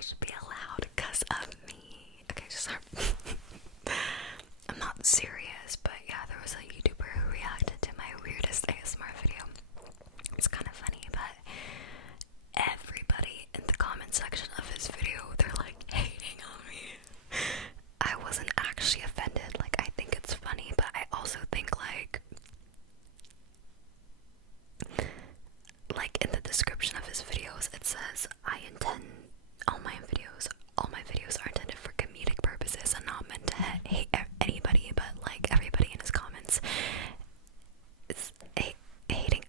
should be allowed because of me. Okay, just I'm not serious, but yeah, there was a YouTuber who reacted to my weirdest ASMR video. It's kind of funny, but everybody in the comment section of his video, they're like hating on me. I wasn't actually offended. Like, I think it's funny, but I also think like in the description of his videos, it says all my videos are intended for comedic purposes and not meant to hate anybody, but like everybody in his comments is hating.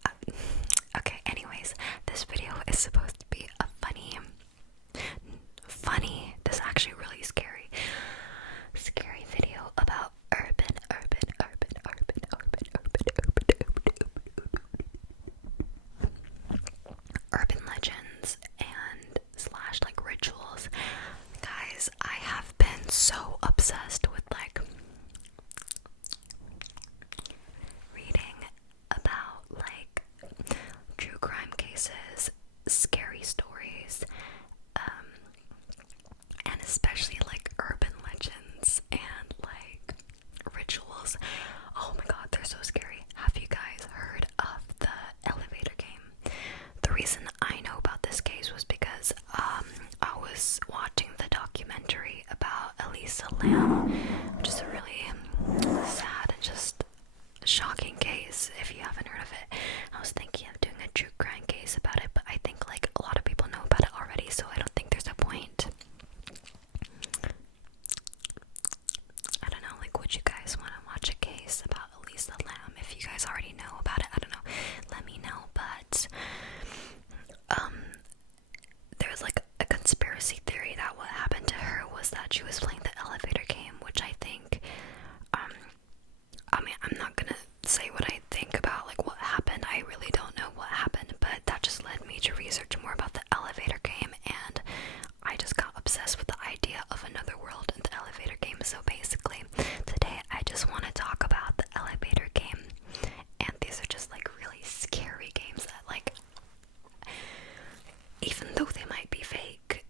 Okay, anyways, this video is supposed to be a funny, this actually really scary video about urban legends and slash like rituals. Guys, I have been so obsessed with like reading about like true crime cases, scary stories, and especially like urban legends and like rituals. Oh my god, they're so scary. Have you guys heard of the elevator game? The reason I know about this case was because I was watching the documentary about Elisa Lam, which is a really sad and just shocking case if you haven't heard of it. I was thinking of doing a true crime case about it, but I think like a lot of people know about it already, so I don't think there's a point. I don't know, like, would you guys want to watch a case about Elisa Lam? If you guys already know about it, I don't know, let me know. But there's like a conspiracy theory that what happened to her was that she was playing the elevator game, which I think, I mean, I'm not gonna say what I think about like what happened. I really don't know what happened, but that just led me to research more about the elevator game, and I just got obsessed with the idea of another world in the elevator game. So basically, today I just want to talk about the elevator game, and these are just like really scary games that like, even though they might be fake,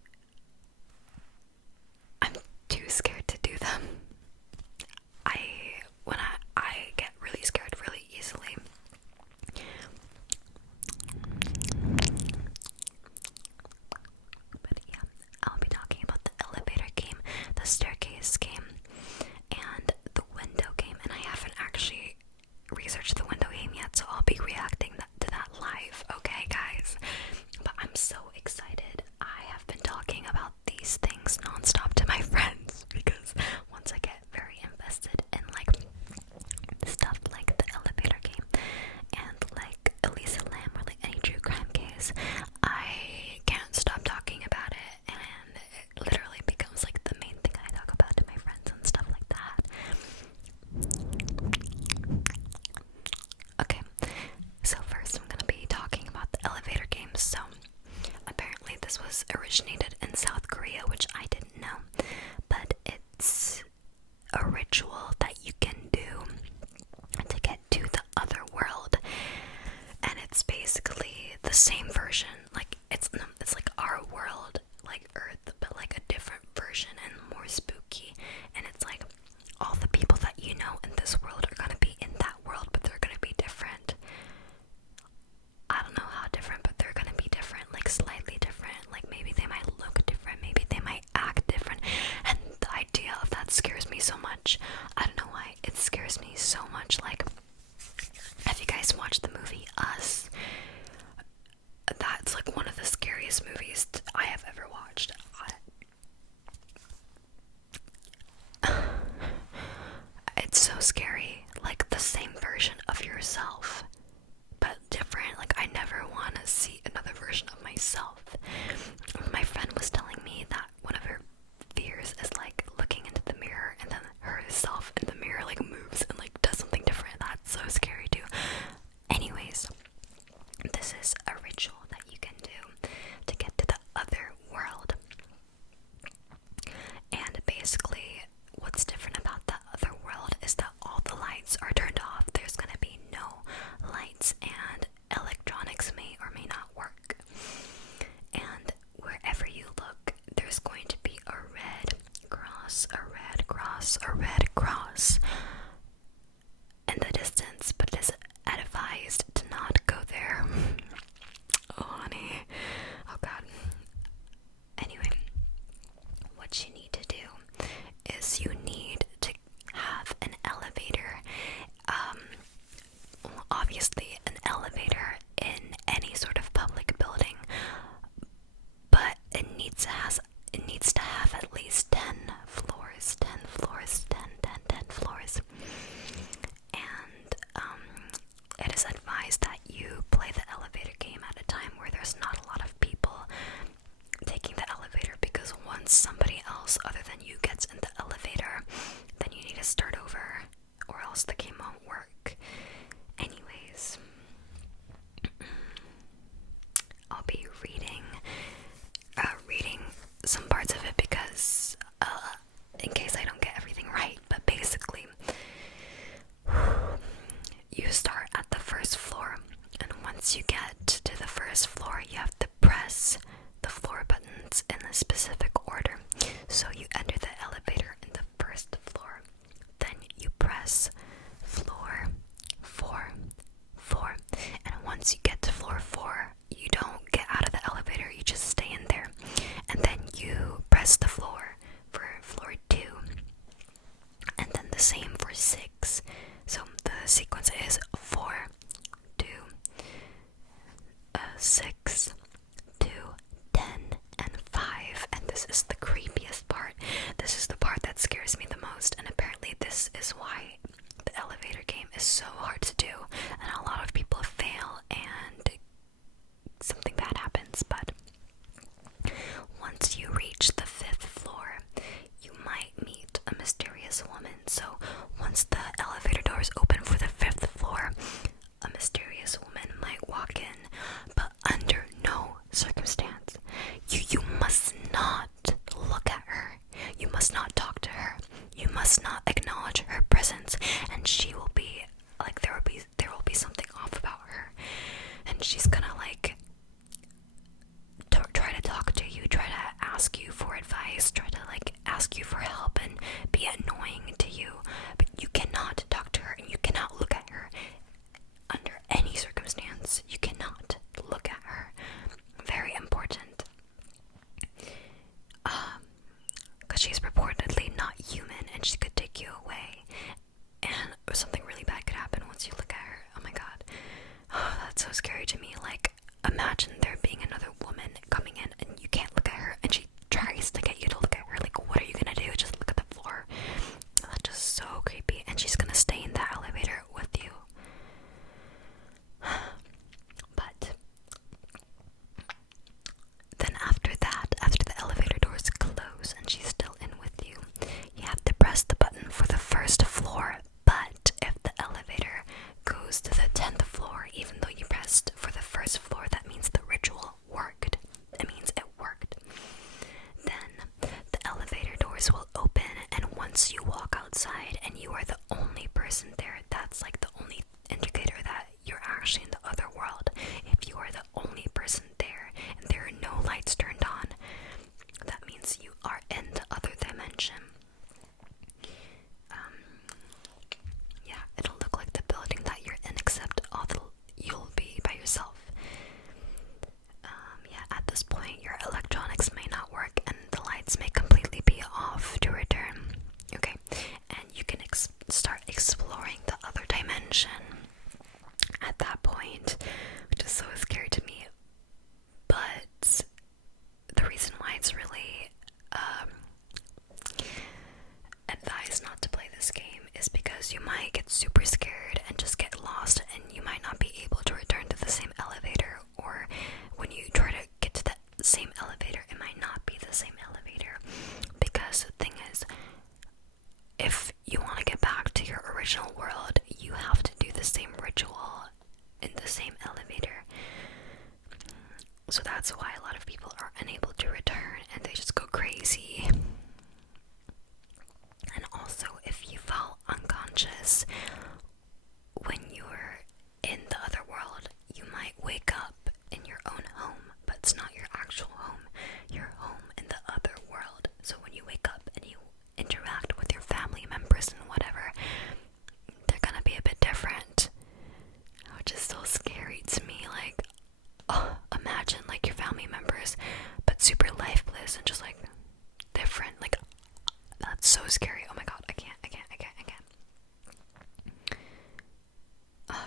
I'm too scared to do them. I get really scared really easily. But yeah, I'll be talking about the elevator game, the staircase game, and the window game. And I haven't actually researched the window game yet, so I'll be reacting to that live, okay guys? But I'm so excited. I have been talking about these things nonstop to my friends because once I get very invested in like stuff like the elevator game and like Elisa Lam or like any true crime case, I can't stop talking about it, and it literally becomes like the main thing I talk about to my friends and stuff like that. Okay, so first I'm gonna be talking about the elevator game. So apparently this was originated in South Korea, which I didn't know, but it's a ritual that you can do to get to the other world, and it's basically the same version. Like it's like our world, like Earth, but like a different version and more spooky. And it's like all the people that you know in this world are gonna be in that world, but they're gonna be different. I don't know how different, but they're gonna be different, like slightly different. Like maybe they might look different, maybe they might act different, and the idea of that scares me so much. I don't know why it scares me so much. Like, have you guys watched the movie Us? That's like one of the scariest movies specific order. So you enter the elevator in the first floor, then you press floor 4, 4, and once you get to floor 4, you don't get out of the elevator, you just stay in there, and then you press the floor for floor 2, and then the same for 6. So the sequence is 4, 2, 6, 2, 10, and 5. And this is the creepiest part. This is the part that scares me the most, and apparently this is why the elevator game is so hard to do, and a lot of people fail and something bad happens. But once you reach the 5th floor, you might meet a mysterious woman. So once the elevator doors open for the 5th floor, a mysterious woman might walk in, but under no circumstance. You must not look at her. You must not talk to her. You must not acknowledge her presence, and she will be like, there will be something off about her, and she's gonna like try to talk to you, try to ask you for advice, try to like ask you for help and be annoying to you, but you cannot talk to her and you cannot look at her under any circumstance. You cannot look at her. Very important. Because she's reportedly not human and she could take you away, and something really bad could happen once you look at her. Oh my god. Oh, that's so scary to me. Like, imagine there being another woman coming in and you can't look at her and she tries to get you to look at her. Like, what are you gonna do? Just look at the floor. That's just so creepy. And she's gonna stay in that elevator with you. But then after that, after the elevator doors close and she's still in with you, you have to press the button for the 1st floor. But if the elevator goes to the 10th floor, even though you pressed for the 1st floor, that means the ritual worked. It means it worked. Then the elevator doors will open, and once you walk outside and you are the only person there, that's like the only indicator that you're actually in the other world. If you are the only person there and there are no lights turned on, that means you are in the other dimension. Yeah, it'll look like the building that you're in, except you'll be by yourself. Yeah, at this point, your electronics may not work and the lights may completely be off to return. Okay, and you can start exploring the other dimension at that point, which is so scary to me. But the reason why it's really advised not to play this game is because you might get super scared and just get lost, and you might not be able to return to the same elevator, or when you try to get to that same elevator, it might not be the same elevator. Because the thing is, if you want to get back to your original world, you have to do the same ritual in the same elevator. So that's why a lot of people are unable to return and they just go crazy. And also, if you fall unconscious when you're in the other world, you might wake up in your own home, but it's not your actual home. You're home in the other world. So when you wake up and you interact with your family members and whatever, they're gonna be a bit different, which is so scary to me. Like, oh, imagine like your family members, but super lifeless and just like different. Like, that's so scary. Oh my god, I can't.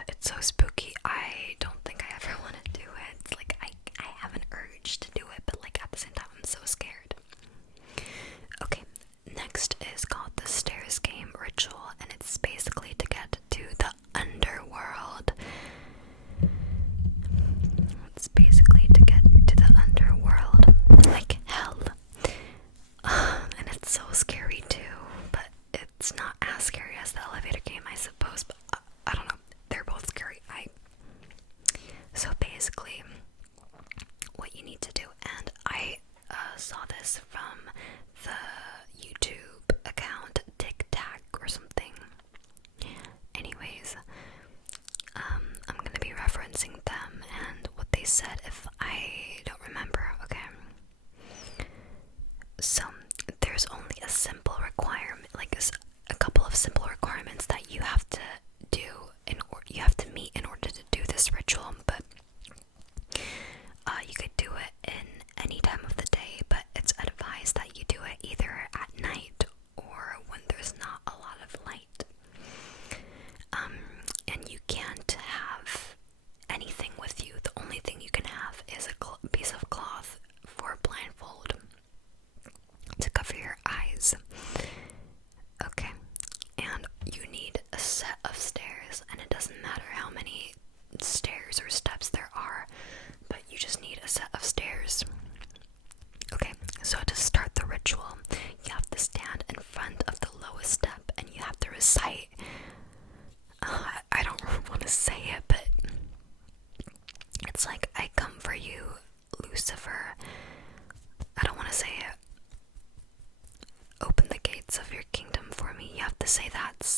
It's so spooky. I don't think I ever want to do it. Like, I have an urge to do it, but like at the same time, I'm so scared. Okay, next is called the Stairs Game Ritual, and it's basically to get to the underworld. It's basically to get to the underworld, like hell. And it's so scary too, but it's not as scary as the elevator game, I suppose, but I don't know, they're both scary. So basically, what you need to do, and I saw this from the YouTube account Tic Tac or something. Anyways, I'm gonna be referencing them and what they said if I don't remember, okay?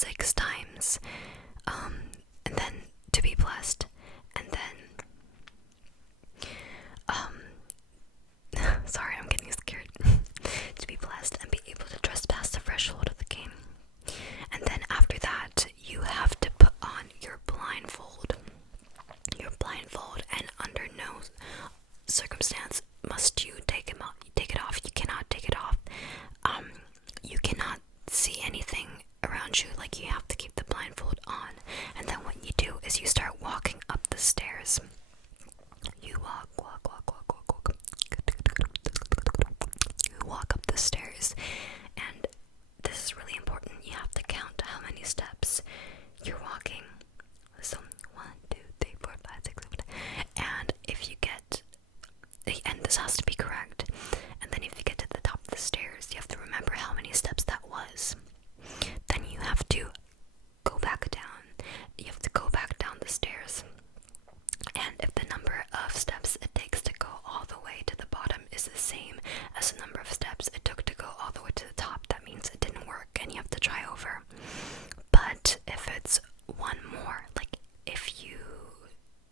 6 times, and then to be blessed, and then, sorry, I'm getting scared, to be blessed and be able to trespass the threshold of the game. And then after that, you have to put on your blindfold. And under no circumstance must you take it off. You cannot take it off. You cannot see anything around you. Like, you have to keep the blindfold on. And then what you do is you start walking up the stairs. You walk. You walk up the stairs, and this is really important. You have to count how many steps you're walking. So 1, 2, 3, 4, 5, 6, 7, and if you get, and this has to be correct, and then if you get to the top of the stairs, you have to remember how many steps that was. Then you have to go back down. You have to go back down the stairs, and if the number of steps it takes to go all the way to the bottom is the same as the number of steps it took to go all the way to the top, that means it didn't work and you have to try over. But if it's one more, like if you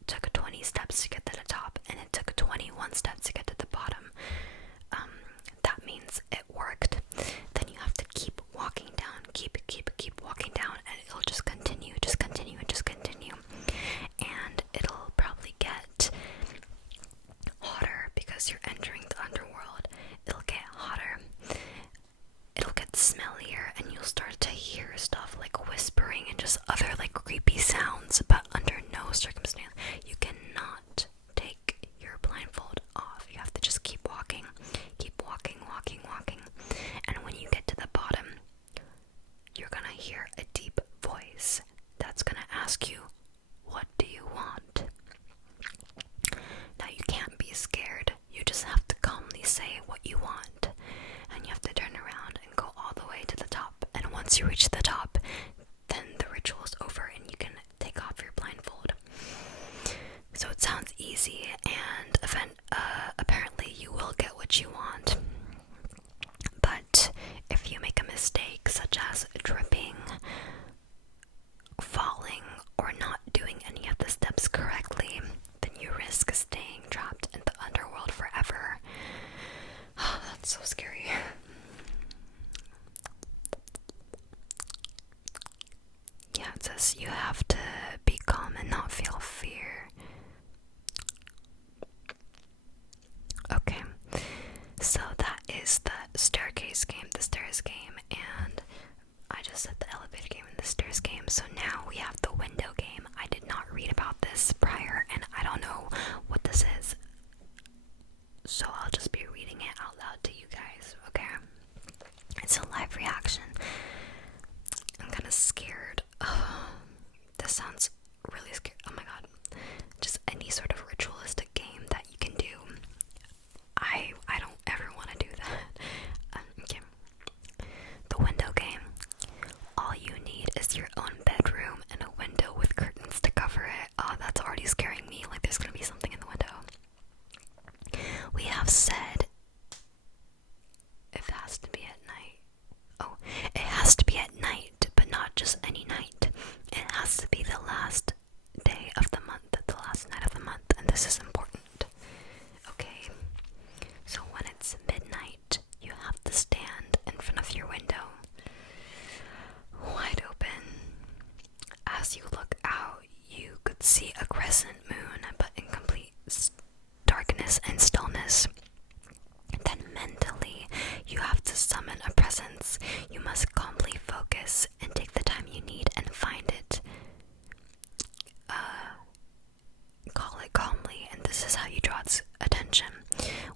took 20 steps to get to the top and it took 21 steps to get to the bottom, that means it worked. Then you have to keep walking down, keep walking down, and it'll just continue, and it'll probably get hotter because you're entering the underworld. It'll get hotter, it'll get smellier, and you'll start to hear stuff like whispering and just other like creepy sounds. But under no circumstance, you cannot take your blindfold off. You have to just keep walking, and when you get to the bottom, you're gonna hear a deep voice that's gonna ask you, what do you want? Now, you can't be scared. You just have to calmly say what you want, and you have to turn around and go all the way to the top. And once you reach the top, then the ritual is over and you can take off your blindfold. So it sounds easy, and apparently you will get what you want. But if you make a mistake, such as tripping, falling, or not doing any of the steps correctly, then you risk staying trapped in the underworld forever. Oh, that's so scary. Yeah, it says you have to be calm and not feel fear. Okay, so that is the staircase game, the stairs game, and I just said the elevator game and the stairs game. So now we have the window game. I did not read about this prior, and I don't know what this is, so I'll just be reading it out loud to you guys, okay? It's a live reaction. I'm kind of scared. This sounds really scary. Oh my god. Just any sort of ritualistic game that you can do. I don't ever want to do that. Okay. The window game. All you need is your own bedroom and a window with curtains to cover it. Oh, that's already scaring me. Like there's gonna be something in the window. We have said it has to be at night. Oh, it has to be at night, but not just any night. It has to be the last day of the month, the last night of the month, and this is important. Okay, so when it's midnight, you have to stand in front of your window, wide open. As you look out, you could see a crescent moon, but in complete darkness and stillness. Then mentally, you have to summon a presence. You must calmly focus and take the time you need and find it. Call it calmly, and this is how you draw its attention.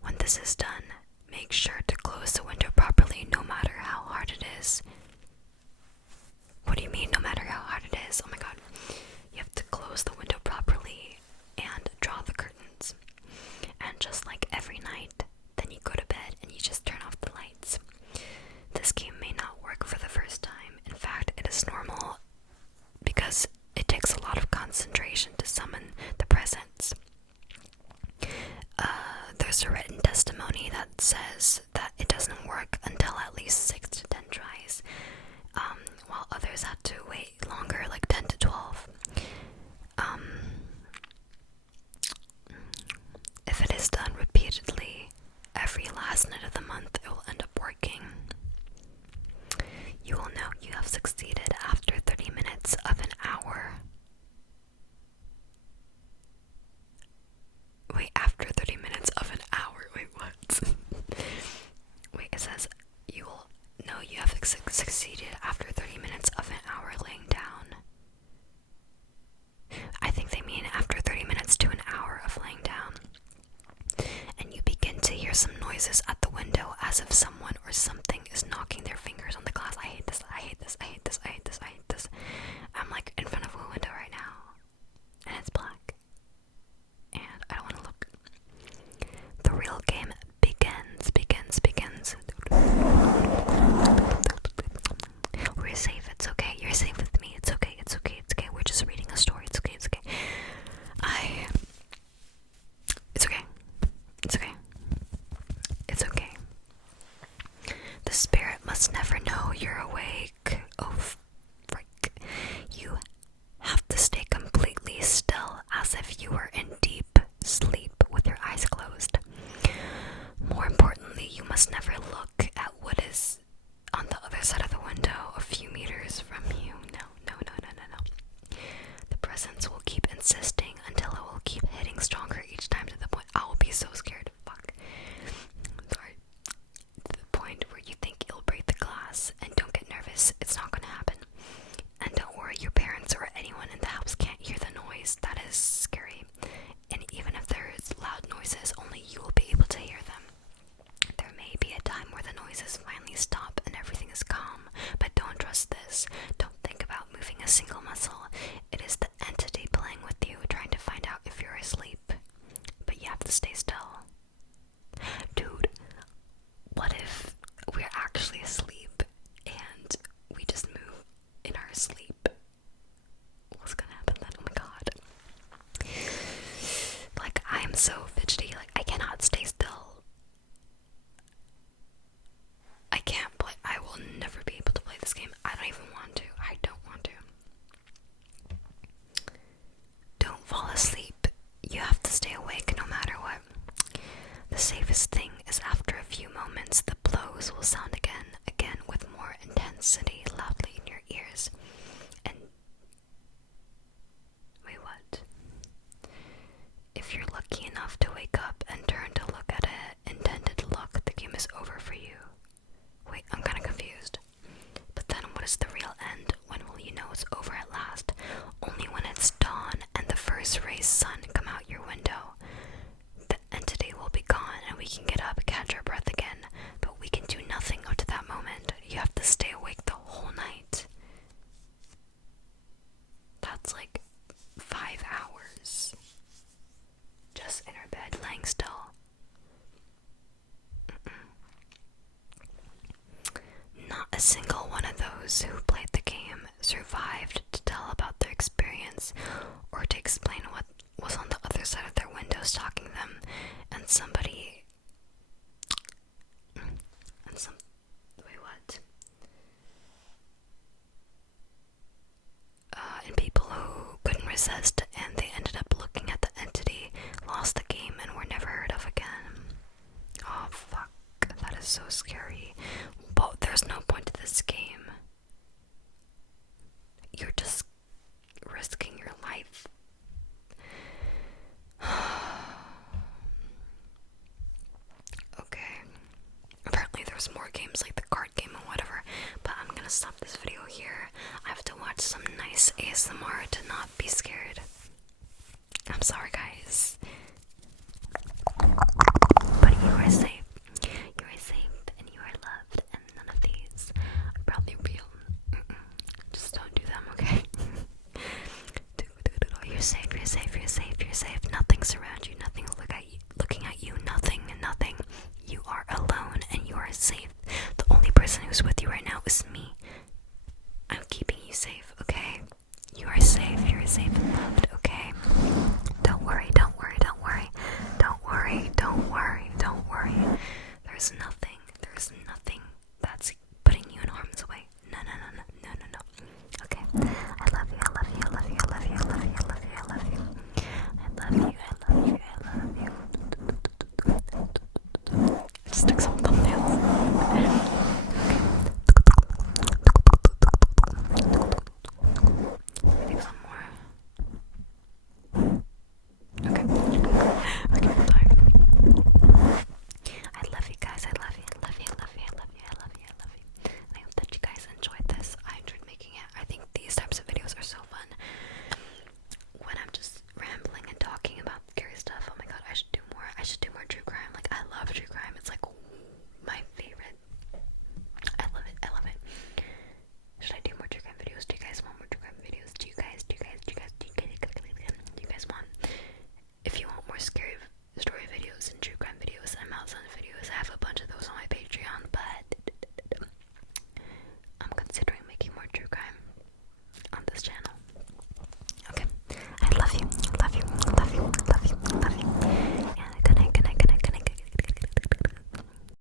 When this is done, make sure to close the window properly, no matter how hard it is. What do you mean, no matter how hard it is? Oh my god. You have to close the window properly and draw the curtains. And just like every night, then you go to bed and you just turn off the lights. This game may not work for the first time. In fact, it is normal because it takes a lot of concentration to summon the presence. There's a written testimony that says that it doesn't work says you will know you have succeeded after 30 minutes of an hour laying down. I think they mean after 30 minutes to an hour of laying down. And you begin to hear some noises at the window as if someone or something is knocking their fingers on the glass. I hate this, I hate this, I hate this, I hate this, I hate this. I'm like in front of a window right now, and it's black. And I don't want to look. The real game begins. We're safe, it's okay, you're safe with me, it's okay, it's okay, it's okay, we're just reading a story, it's okay, it's okay. It's okay. It's okay. It's okay. The spirit must never know you're awake. Oh, frick. You have to stay completely still as if you were in deep sleep with your eyes closed. More importantly, you must never look at what is on the other side of the window a few meters from you. No. The presence will keep insisting until it will keep hitting stronger each time to the point I will be so scared. Fuck. Sorry. To the point where you think you'll break the glass, and don't get nervous, it's not gonna happen. And don't worry, your parents or anyone in the house can't hear the noise. That is scary. And even if there is loud noises, only you will be able to hear them. There may be a time where the noises finally stop and everything is calm, but don't trust this. Don't think about moving a single muscle. It is the entity playing with you, trying to find out if you're asleep. But you have to stay still. Dude, what if we're actually asleep and we just move in our sleep? What's gonna happen then? Oh my god. Like, I am so fidgety. Like, I cannot stay still. I can't play. I will never be able to play this game. I don't even want to. I don't want to. Don't fall asleep. You have to stay awake no matter what. The safest thing is after a few moments, the blows will sound again with more intensity, loudly in your ears. And wait, what? If you're lucky enough to wake up and turn to look at it, intended look, the game is over for you. Wait, I'm kind of confused. But then what is the real end? When will you know it's over at last? Only when it's dawn and the first rays sun come out your window. The entity will be gone and we can get up, catch our breath again. But we can do nothing up to that moment. You have to stay awake the whole night. That's like 5 hours. Just in our bed, laying still. Not a single one of those who played the game survived to tell about their experience or to explain what was on the other side of their window stalking them. And and people who couldn't resist and they ended up looking at the entity, lost the game, and were never heard of again. Oh fuck, that is so scary. But there's no point to this game. You're just risking your life. Okay. Apparently there's more games like the card game and whatever, but I'm gonna stop this video here. I have to watch some nice ASMR to not be scared. I'm sorry guys. But you are safe. You are safe and you are loved, and none of these are probably real. Just don't do them, okay? You're safe, you're safe, you're safe, you're safe. Nothing's around you, nothing looking at you, nothing. You are alone and you are safe. The only person who's with you